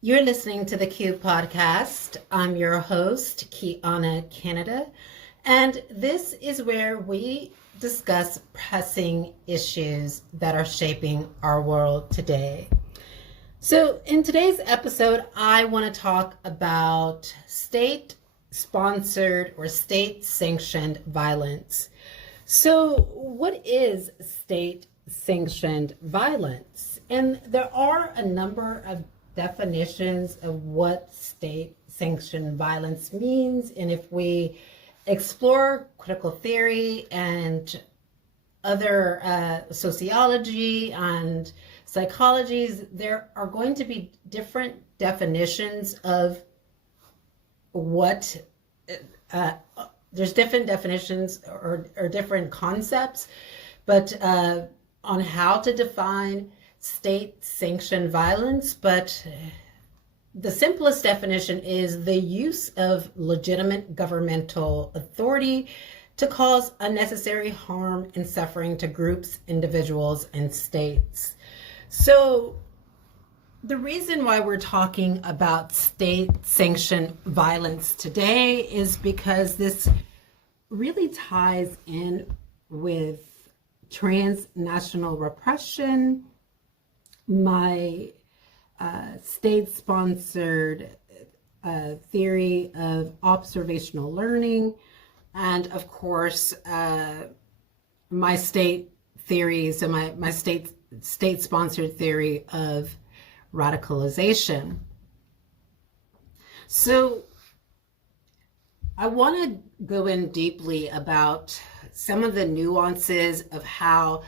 You're listening to the Q Podcast. I'm your host, Kiana Canada, and this is where we discuss pressing issues that are shaping our world today. So, in today's episode, I want to talk about state sponsored or state sanctioned violence. So, what is state sanctioned violence? And there are a number of definitions of what state sanctioned violence means. And if we explore critical theory and other sociology and psychologies, there are going to be different definitions of what there's different definitions or different concepts, but on how to define state-sanctioned violence. But the simplest definition is the use of legitimate governmental authority to cause unnecessary harm and suffering to groups, individuals, and states. So the reason why we're talking about state-sanctioned violence today is because this really ties in with transnational repression, my state-sponsored theory of observational learning, and of course my state theories and my state-sponsored theory of radicalization. So I want to go in deeply about some of the nuances of how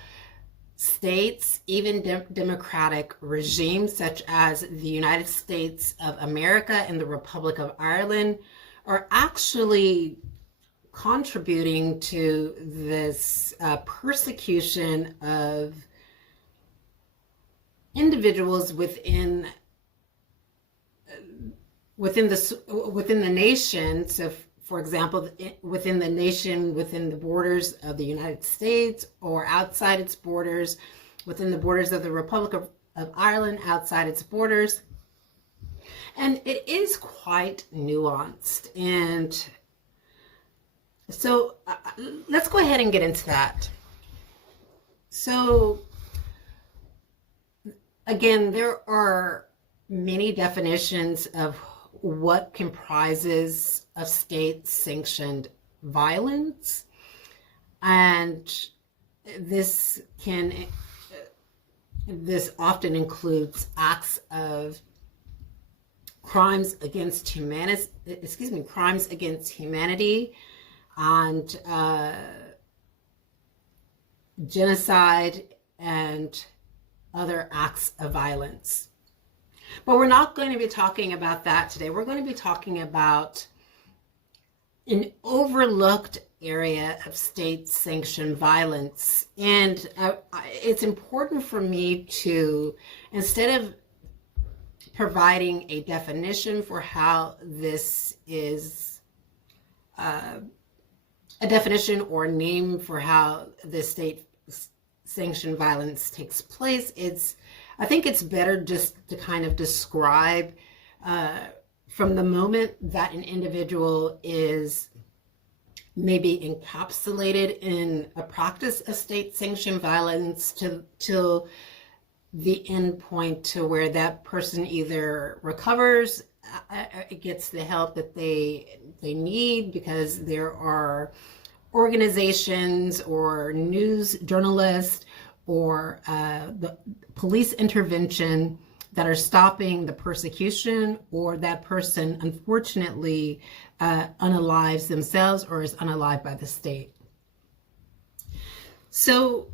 states, even democratic regimes such as the United States of America and the Republic of Ireland, are actually contributing to this persecution of individuals within the nation. So, for example, within the nation, within the borders of the United States, or outside its borders, within the borders of the Republic of Ireland, outside its borders. And it is quite nuanced. And so let's go ahead and get into that. So again, there are many definitions of what comprises of state-sanctioned violence, and this often includes acts of crimes against humanity, and genocide and other acts of violence. But we're not going to be talking about that today. We're going to be talking about an overlooked area of state-sanctioned violence. And it's important for me to, instead of providing a definition for how this is, a definition or a name for how this state-sanctioned violence takes place, I think it's better just to kind of describe from the moment that an individual is maybe encapsulated in a practice of state-sanctioned violence till the end point, to where that person either recovers, gets the help that they need, because there are organizations or news journalists or the police intervention that are stopping the persecution, or that person unfortunately unalives themselves or is unalived by the state. So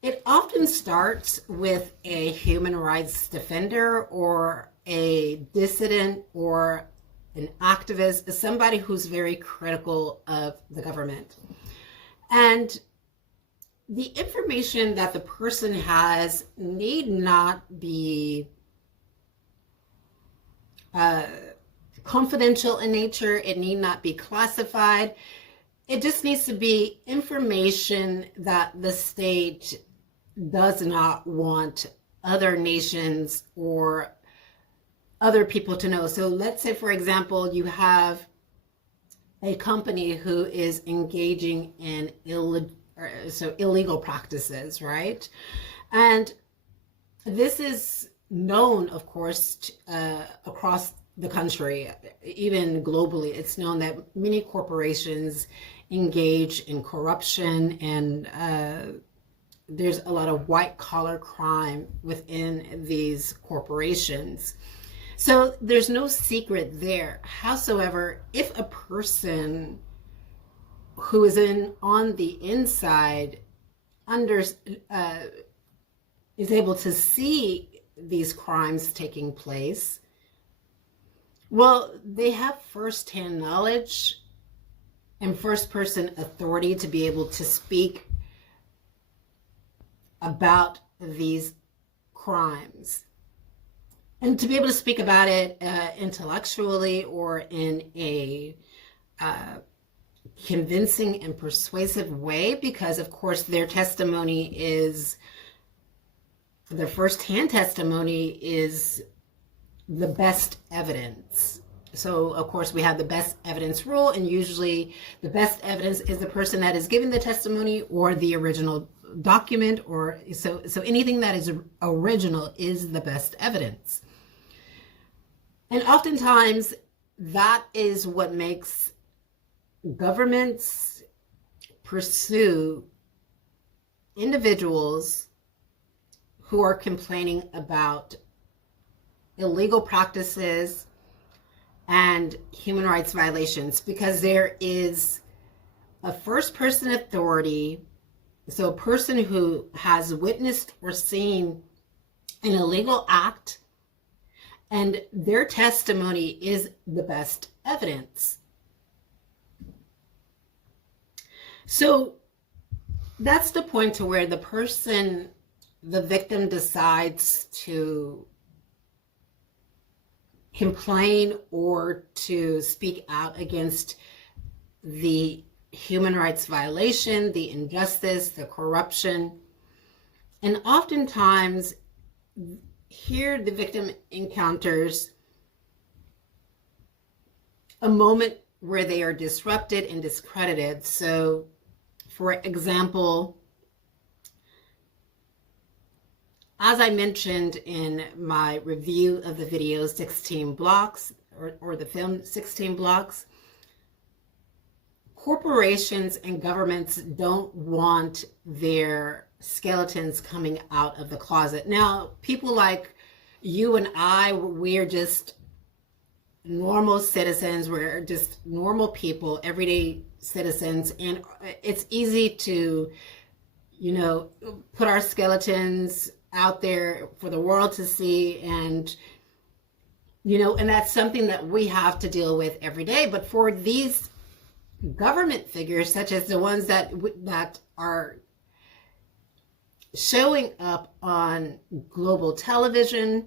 it often starts with a human rights defender or a dissident or an activist, somebody who's very critical of the government. And the information that the person has need not be confidential in nature. It need not be classified. It just needs to be information that the state does not want other nations or other people to know. So let's say, for example, you have a company who is engaging in illegal practices, right? And this is known, of course, across the country, even globally. It's known that many corporations engage in corruption, and there's a lot of white-collar crime within these corporations. So there's no secret there. Howsoever, if a person who is on the inside is able to see these crimes taking place, well, they have firsthand knowledge and first-person authority to be able to speak about these crimes. And to be able to speak about it intellectually or in a convincing and persuasive way, because of course their first-hand testimony is the best evidence. So of course we have the best evidence rule, and usually the best evidence is the person that is giving the testimony or the original document, or so anything that is original is the best evidence. And oftentimes that is what makes governments pursue individuals who are complaining about illegal practices and human rights violations, because there is a first-person authority. So a person who has witnessed or seen an illegal act, and their testimony is the best evidence. So that's the point to where the victim decides to complain or to speak out against the human rights violation, the injustice, the corruption. And oftentimes, here the victim encounters a moment where they are disrupted and discredited. So, for example, as I mentioned in my review of the video 16 Blocks, or the film 16 Blocks, corporations and governments don't want their skeletons coming out of the closet. Now, people like you and I, we're just normal citizens. We're just normal people, everyday citizens. And it's easy to, put our skeletons out there for the world to see. And, and that's something that we have to deal with every day. But for these government figures, such as the ones that are showing up on global television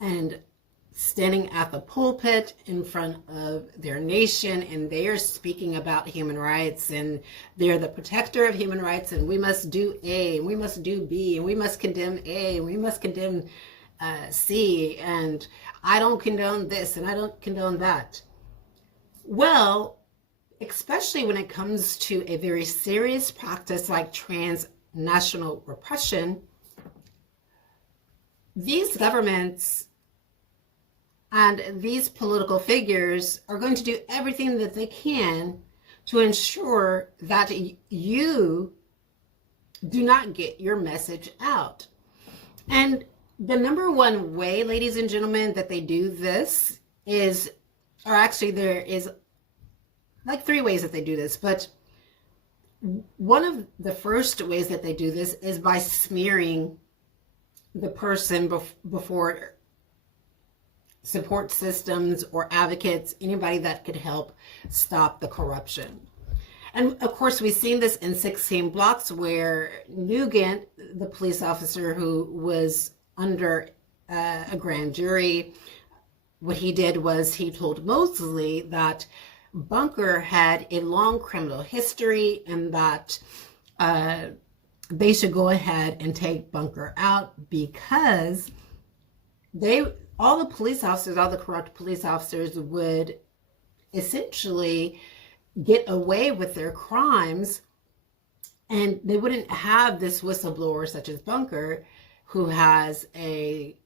and standing at the pulpit in front of their nation, and they are speaking about human rights, and they're the protector of human rights, and we must do A, and we must do B, and we must condemn A, and we must condemn C, and I don't condone this, and I don't condone that. Well, especially when it comes to a very serious practice like transnational repression, these governments and these political figures are going to do everything that they can to ensure that you do not get your message out. And the number one way, ladies and gentlemen, that they do this is, or actually there is like 3 ways that they do this, but one of the first ways that they do this is by smearing the person before support systems or advocates, anybody that could help stop the corruption. And of course, we've seen this in 16 Blocks, where Nugent, the police officer who was under a grand jury, what he did was he told Mosley that Bunker had a long criminal history and that they should go ahead and take Bunker out because all the police officers, all the corrupt police officers would essentially get away with their crimes, and they wouldn't have this whistleblower such as Bunker, who has a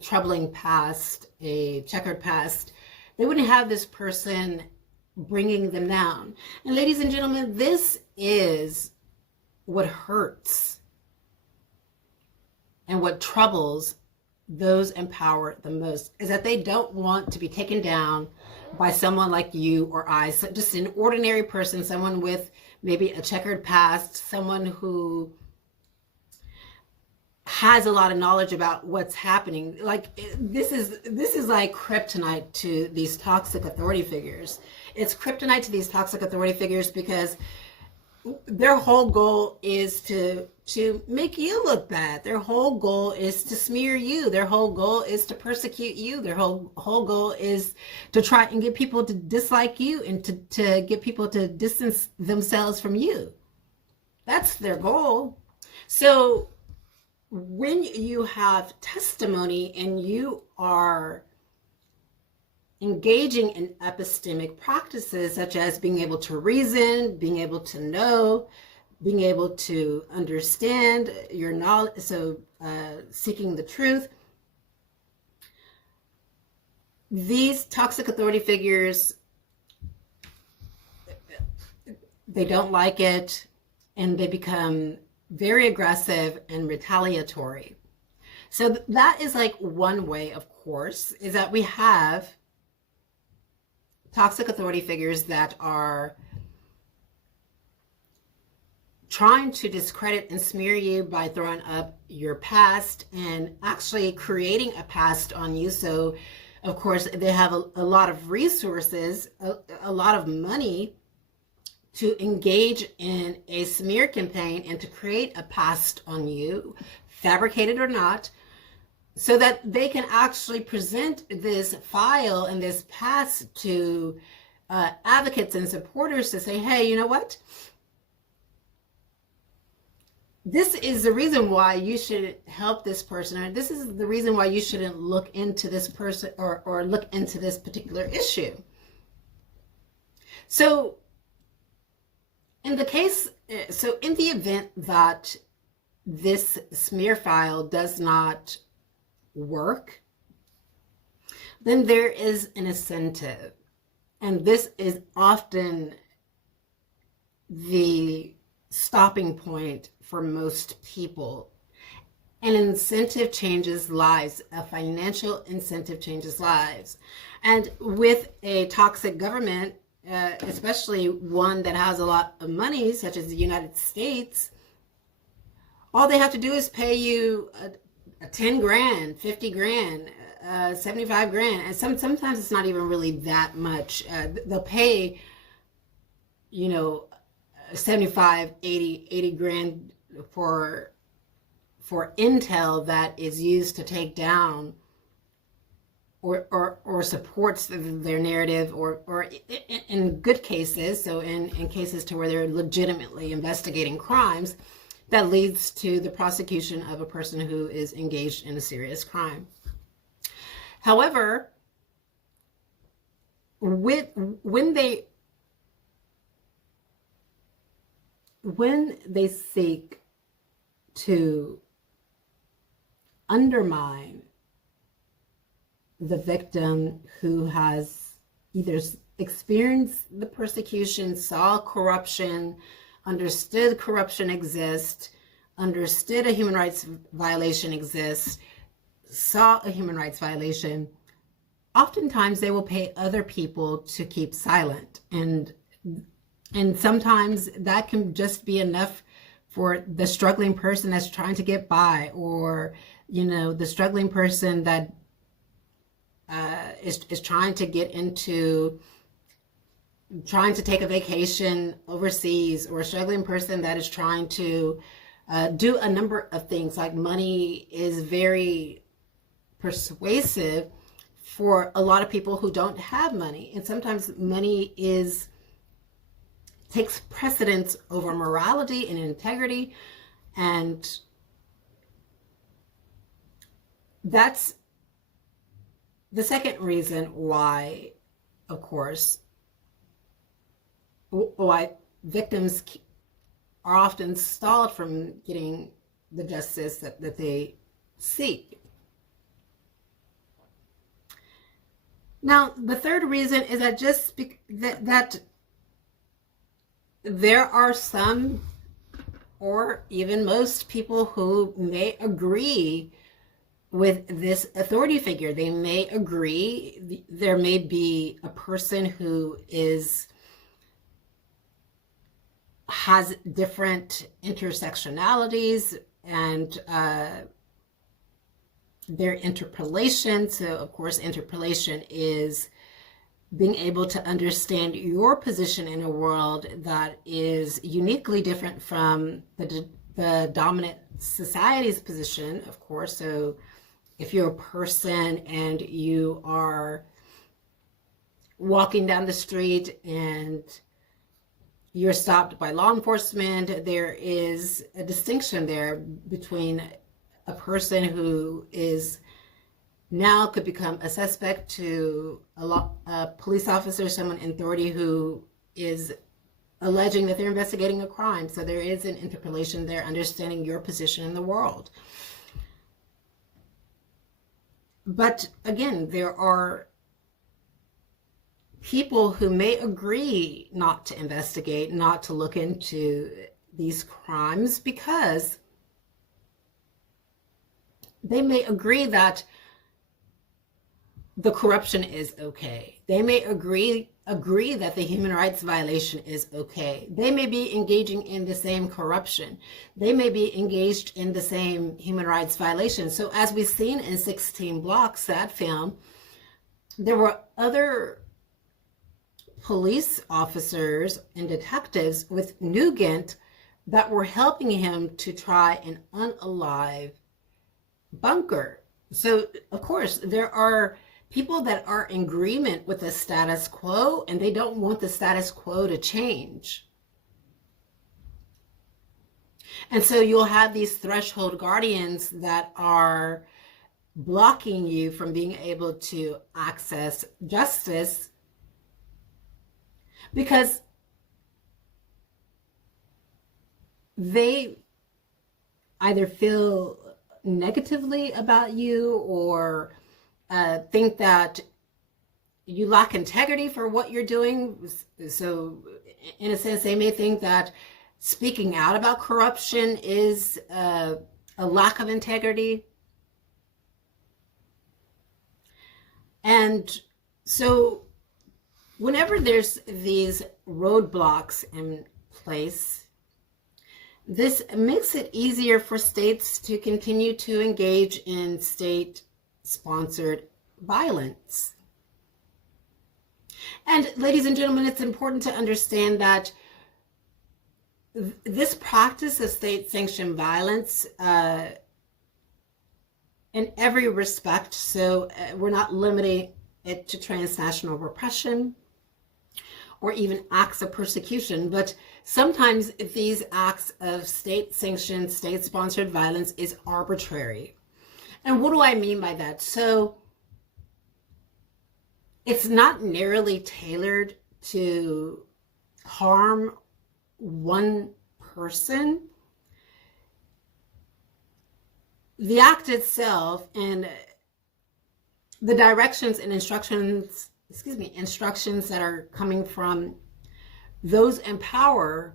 troubling past, a checkered past. They wouldn't have this person bringing them down. And ladies and gentlemen, this is what hurts and what troubles those in power the most, is that they don't want to be taken down by someone like you or I, so just an ordinary person, someone with maybe a checkered past, someone who has a lot of knowledge about what's happening. Like this is like kryptonite to these toxic authority figures. It's kryptonite to these toxic authority figures because their whole goal is to make you look bad. Their whole goal is to smear you. Their whole goal is to persecute you. Their whole goal is to try and get people to dislike you and to get people to distance themselves from you. That's their goal. So when you have testimony and you are engaging in epistemic practices such as being able to reason, being able to know, being able to understand your knowledge, so seeking the truth, these toxic authority figures, they don't like it, and they become very aggressive and retaliatory. So that is like one way, of course, is that we have toxic authority figures that are trying to discredit and smear you by throwing up your past and actually creating a past on you. So, of course, they have a lot of resources, a lot of money to engage in a smear campaign and to create a past on you, fabricated or not, so that they can actually present this file and this past to advocates and supporters to say, hey, you know what? This is the reason why you should help this person, or this is the reason why you shouldn't look into this person or look into this particular issue. So in the event that this smear file does not work, then there is an incentive. And this is often the stopping point for most people. An incentive changes lives. A financial incentive changes lives. And with a toxic government, especially one that has a lot of money, such as the United States, all they have to do is pay you 10 grand, 50 grand, 75 grand. And sometimes it's not even really that much. They'll pay, 75, 80 grand for intel that is used to take down or supports their narrative, or in good cases, so in cases to where they're legitimately investigating crimes, that leads to the prosecution of a person who is engaged in a serious crime. However, when they seek to undermine the victim who has either experienced the persecution, saw corruption, understood corruption exists, understood a human rights violation exists, saw a human rights violation, oftentimes they will pay other people to keep silent. And sometimes that can just be enough for the struggling person that's trying to get by, or, the struggling person that is trying to get into trying to take a vacation overseas, or a struggling person that is trying to do a number of things. Like money is very persuasive for a lot of people who don't have money. And sometimes money takes precedence over morality and integrity. And That's the second reason why, of course, why victims are often stalled from getting the justice that they seek. Now, the third reason is that that there are some, or even most people, who may agree with this authority figure. They may agree. There may be a person who has different intersectionalities and their interpolation. So, of course, interpolation is being able to understand your position in a world that is uniquely different from the dominant society's position, of course. So if you're a person and you are walking down the street and you're stopped by law enforcement, there is a distinction there between a person who is now could become a suspect to a police officer, someone in authority who is alleging that they're investigating a crime. So there is an interpolation there, understanding your position in the world. But again, there are people who may agree not to investigate, not to look into these crimes, because they may agree that the corruption is okay. They may agree that the human rights violation is okay. They may be engaging in the same corruption. They may be engaged in the same human rights violation. So as we've seen in 16 Blocks, that film, there were other police officers and detectives with Nugent that were helping him to try and unalive Bunker. So, of course, there are people that are in agreement with the status quo, and they don't want the status quo to change. And so you'll have these threshold guardians that are blocking you from being able to access justice because they either feel negatively about you or think that you lack integrity for what you're doing. So in a sense, they may think that speaking out about corruption is a lack of integrity. And so whenever there's these roadblocks in place, this makes it easier for states to continue to engage in state-sponsored violence. And ladies and gentlemen, it's important to understand that this practice of state-sanctioned violence in every respect, so we're not limiting it to transnational repression or even acts of persecution, but sometimes these acts of state-sanctioned, state-sponsored violence is arbitrary. And what do I mean by that? So it's not narrowly tailored to harm one person. The act itself and the directions and instructions that are coming from those in power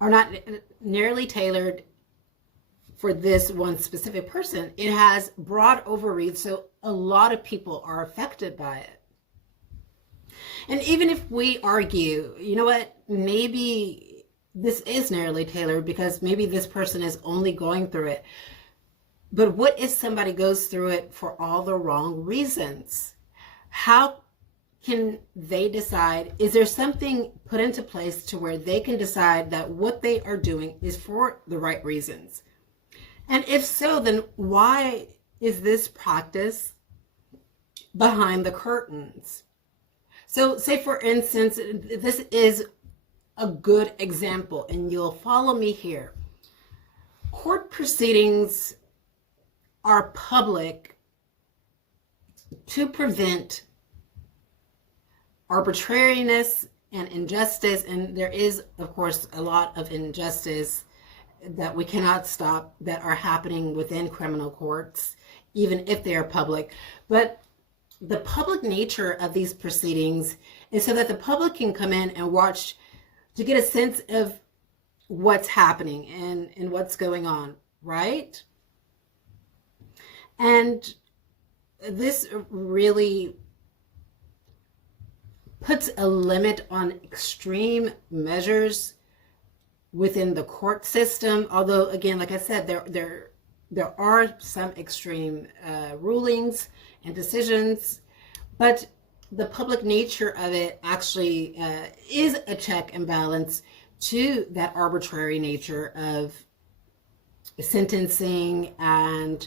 are not narrowly tailored for this one specific person. It has broad overreach, so a lot of people are affected by it. And even if we argue, you know what, maybe this is narrowly tailored because maybe this person is only going through it. But what if somebody goes through it for all the wrong reasons? How can they decide? Is there something put into place to where they can decide that what they are doing is for the right reasons? And if so, then why is this practice behind the curtains? So say, for instance, this is a good example, and you'll follow me here. Court proceedings are public to prevent arbitrariness and injustice. And there is, of course, a lot of injustice that we cannot stop that are happening within criminal courts, even if they are public. But the public nature of these proceedings is so that the public can come in and watch to get a sense of what's happening and what's going on, right? And this really puts a limit on extreme measures within the court system. Although, again, like I said, there are some extreme rulings and decisions, but the public nature of it actually is a check and balance to that arbitrary nature of sentencing and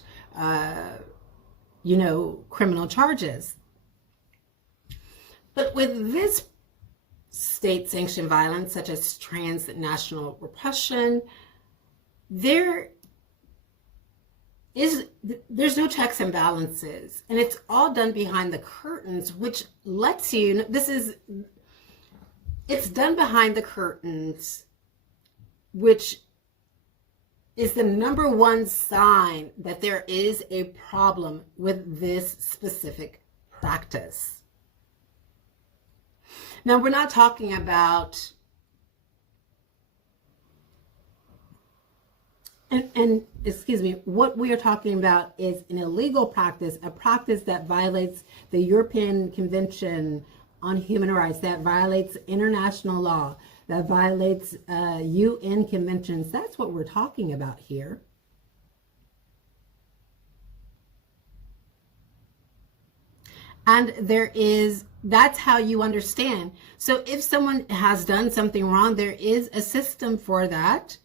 criminal charges. But with this state-sanctioned violence, such as transnational repression, there's no checks and balances, and it's all done behind the curtains, which lets you, it's done behind the curtains, which is the number one sign that there is a problem with this specific practice. Now, we're not talking about, what we are talking about is an illegal practice, a practice that violates the European Convention on Human Rights, that violates international law, that violates UN conventions. That's what we're talking about here. And that's how you understand. So if someone has done something wrong, there is a system for that.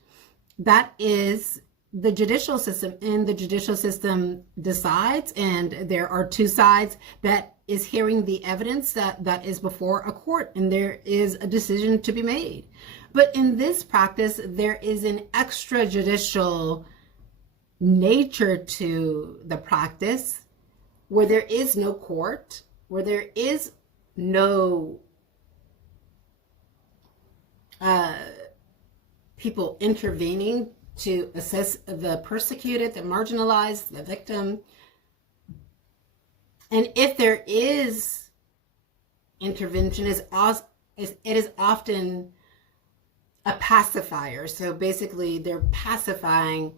That is the judicial system, and the judicial system decides, and there are two sides that is hearing the evidence that is before a court, and there is a decision to be made. But in this practice, there is an extrajudicial nature to the practice, where there is no court, where there is no people intervening to assess the persecuted, the marginalized, the victim. And if there is intervention, it is often a pacifier. So basically, they're pacifying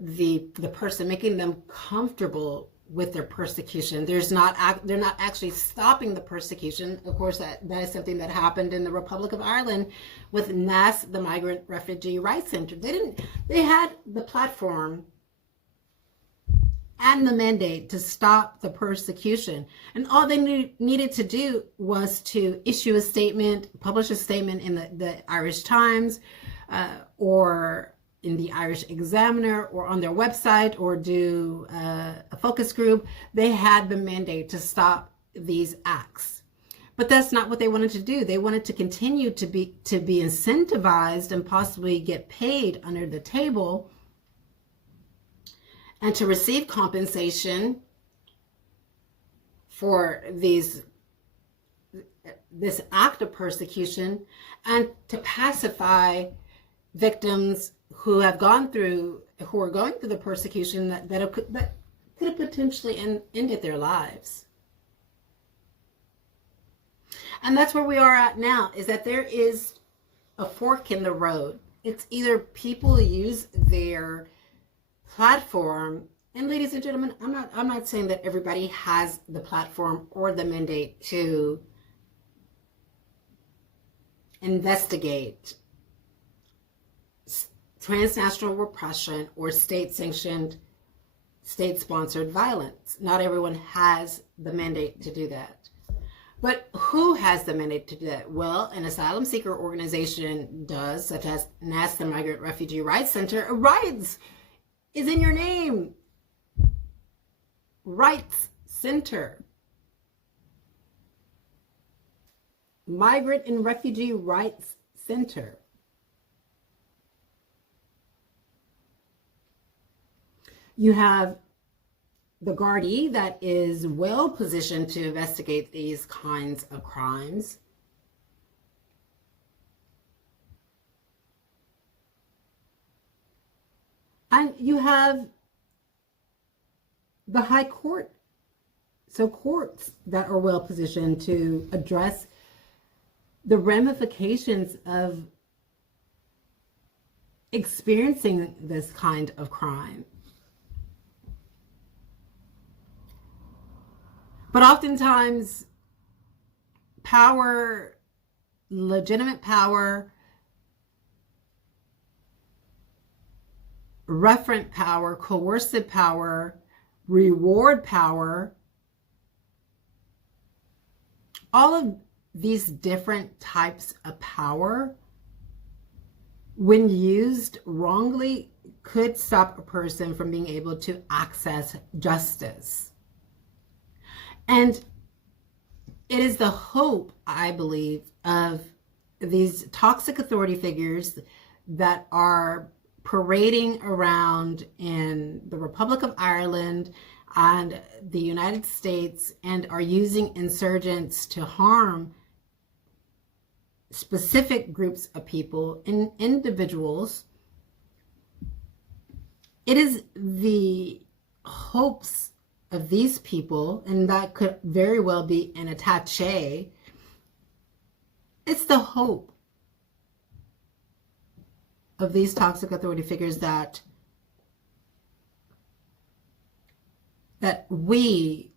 the person, making them comfortable with their persecution. They're not actually stopping the persecution. Of course, that is something that happened in the Republic of Ireland with NAS, the Migrant Refugee Rights Center. They had the platform and the mandate to stop the persecution, and all they needed to do was to issue a statement, publish a statement in the Irish Times, or in the Irish Examiner, or on their website, or do a focus group. They had the mandate to stop these acts. But that's not what they wanted to do. They wanted to continue to be incentivized and possibly get paid under the table and to receive compensation for this act of persecution, and to pacify victims who are going through the persecution that could have potentially ended their lives. And that's where we are at now, is that there is a fork in the road. It's either people use their platform, and ladies and gentlemen, I'm not saying that everybody has the platform or the mandate to investigate transnational repression or state-sanctioned, state-sponsored violence. Not everyone has the mandate to do that. But who has the mandate to do that? Well, an asylum seeker organization does, such as NAS, the Migrant Refugee Rights Center. Rights is in your name. Rights Center. Migrant and Refugee Rights Center. You have the Guardian that is well positioned to investigate these kinds of crimes. And you have the High Court, so courts that are well positioned to address the ramifications of experiencing this kind of crime. But oftentimes, power, legitimate power, referent power, coercive power, reward power, all of these different types of power, when used wrongly, could stop a person from being able to access justice. And it is the hope, I believe, of these toxic authority figures that are parading around in the Republic of Ireland and the United States and are using insurgents to harm specific groups of people and individuals. It is the hopes of these people, and that could very well be an attaché. It's the hope of these toxic authority figures that we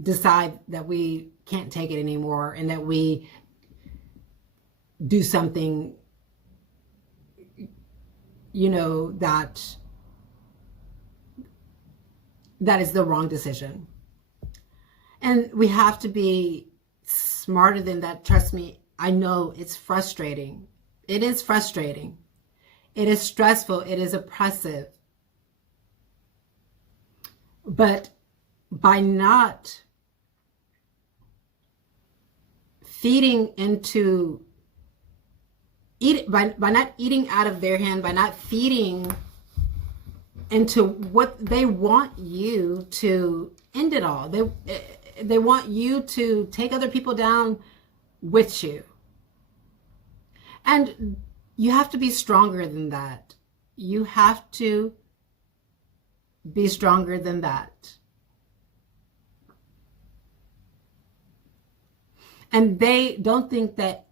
decide that we can't take it anymore and that we do something, that is the wrong decision. And we have to be smarter than that. Trust me, I know it's frustrating. It is frustrating. It is stressful. It is oppressive. But by not feeding into by not eating out of their hand, by not feeding into what they want you to end it all. They want you to take other people down with you. And you have to be stronger than that. You have to be stronger than that. And they don't think that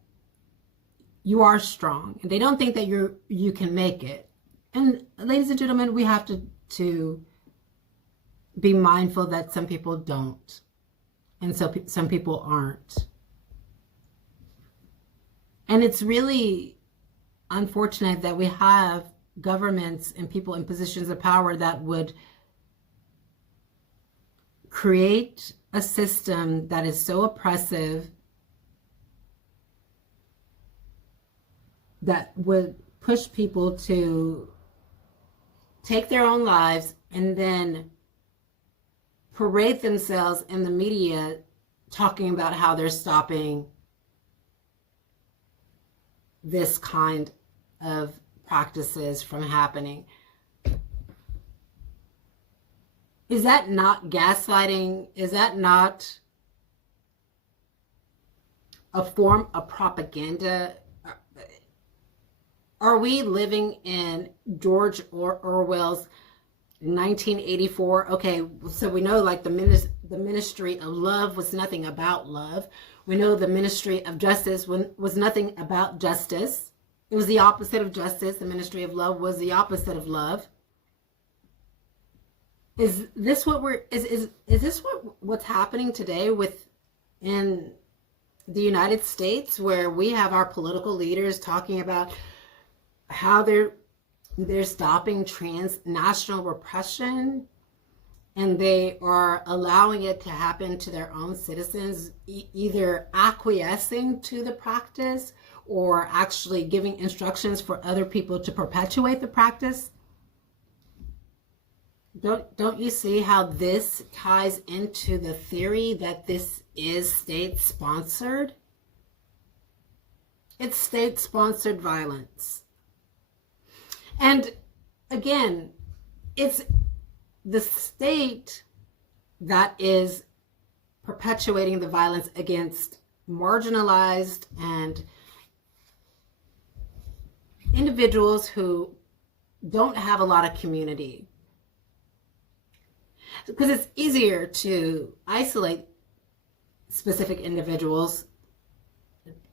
you are strong, and they don't think that you can make it. And ladies and gentlemen, we have to be mindful that some people don't, and so some people aren't. And it's really unfortunate that we have governments and people in positions of power that would create a system that is so oppressive that would push people to take their own lives and then parade themselves in the media talking about how they're stopping this kind of practices from happening. Is that not gaslighting? Is that not a form of propaganda? Are we living in George Orwell's 1984? Okay, so we know like the ministry of love was nothing about love. We know the ministry of justice was nothing about justice. It was the opposite of justice. The ministry of love was the opposite of love. Is this what is this what's happening today in the United States, where we have our political leaders talking about how they're stopping transnational repression, and they are allowing it to happen to their own citizens, either acquiescing to the practice or actually giving instructions for other people to perpetuate the practice? Don't you see how this ties into the theory that this is state-sponsored? It's state-sponsored violence. And again, it's the state that is perpetuating the violence against marginalized and individuals who don't have a lot of community. Because it's easier to isolate specific individuals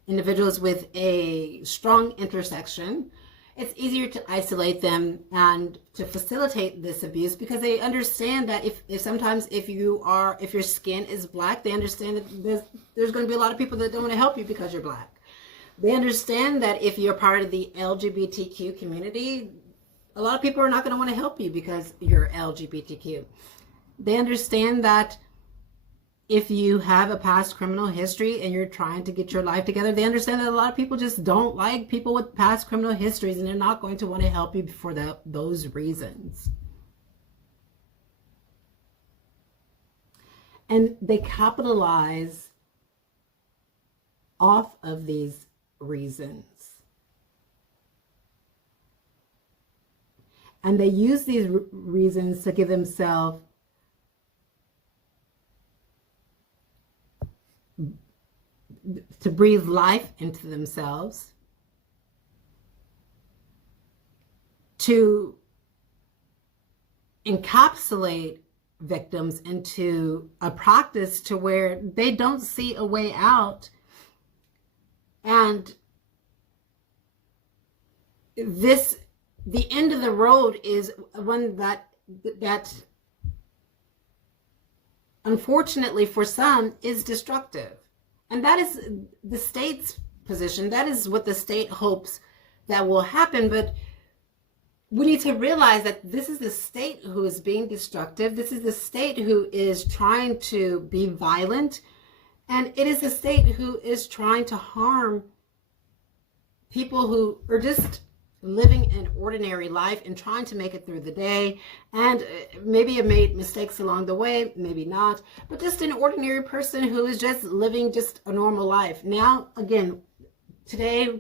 with a strong intersection. It's easier to isolate them and to facilitate this abuse because they understand that if sometimes if your skin is black, they understand that there's going to be a lot of people that don't want to help you because you're black. They understand that if you're part of the LGBTQ community, a lot of people are not going to want to help you because you're LGBTQ. They understand that if you have a past criminal history and you're trying to get your life together, they understand that a lot of people just don't like people with past criminal histories and they're not going to want to help you for those reasons. And they capitalize off of these reasons. And they use these reasons to give themselves to breathe life into themselves, to encapsulate victims into a practice to where they don't see a way out. And the end of the road is one that unfortunately for some is destructive. And that is the state's position. That is what the state hopes that will happen. But we need to realize that this is the state who is being destructive. This is the state who is trying to be violent. And it is the state who is trying to harm people who are just living an ordinary life and trying to make it through the day, and maybe have made mistakes along the way, maybe not, but just an ordinary person who is just living just a normal life. Now, again, today,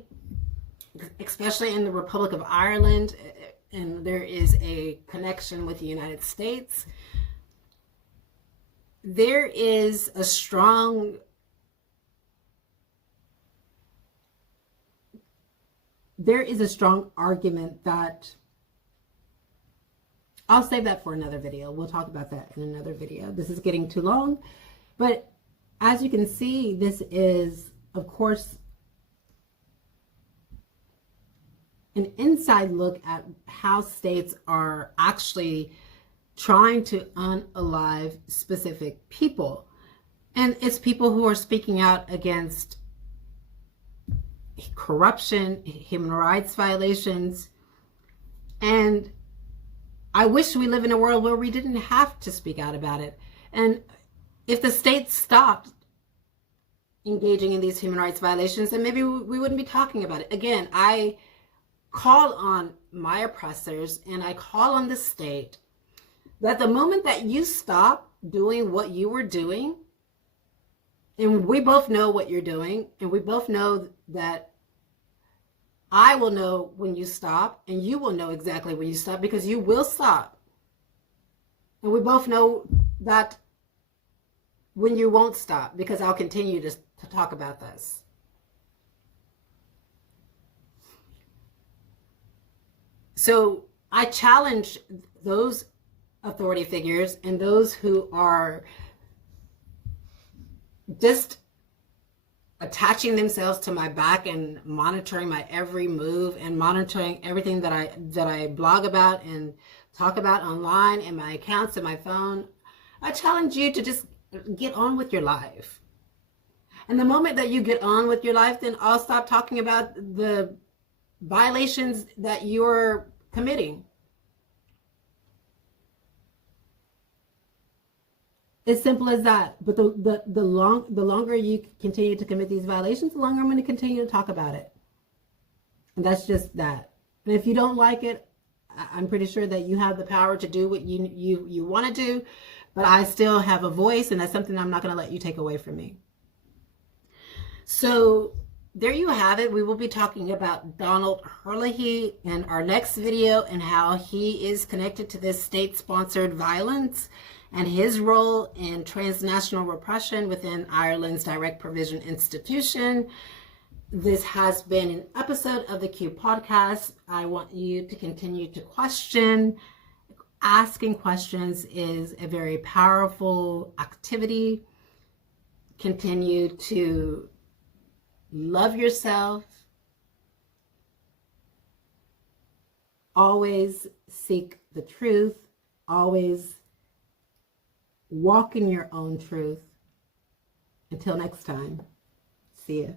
especially in the Republic of Ireland, and there is a connection with the United States, there is a strong argument that I'll save that for another video. We'll talk about that in another video. This is getting too long, but as you can see, this is, of course, an inside look at how states are actually trying to unalive specific people. And it's people who are speaking out against corruption, human rights violations. And I wish we live in a world where we didn't have to speak out about it. And if the state stopped engaging in these human rights violations, then maybe we wouldn't be talking about it. Again, I call on my oppressors and I call on the state that the moment that you stop doing what you were doing, and we both know what you're doing, and we both know that I will know when you stop, and you will know exactly when you stop, because you will stop. And we both know that when you won't stop, because I'll continue to talk about this. So I challenge those authority figures and those who are just attaching themselves to my back and monitoring my every move and monitoring everything that I blog about and talk about online and my accounts and my phone. I challenge you to just get on with your life. And the moment that you get on with your life, then I'll stop talking about the violations that you're committing. It's simple as that. But the longer you continue to commit these violations, the longer I'm going to continue to talk about it. And that's just that. And if you don't like it, I'm pretty sure that you have the power to do what you want to do. But I still have a voice, and that's something I'm not going to let you take away from me. So there you have it. We will be talking about Donald Herlihy in our next video and how he is connected to this state-sponsored violence and his role in transnational repression within Ireland's direct provision institution. This has been an episode of the Q Podcast. I want you to continue to question. Asking questions is a very powerful activity. Continue to love yourself. Always seek the truth. Always walk in your own truth. Until next time, see ya.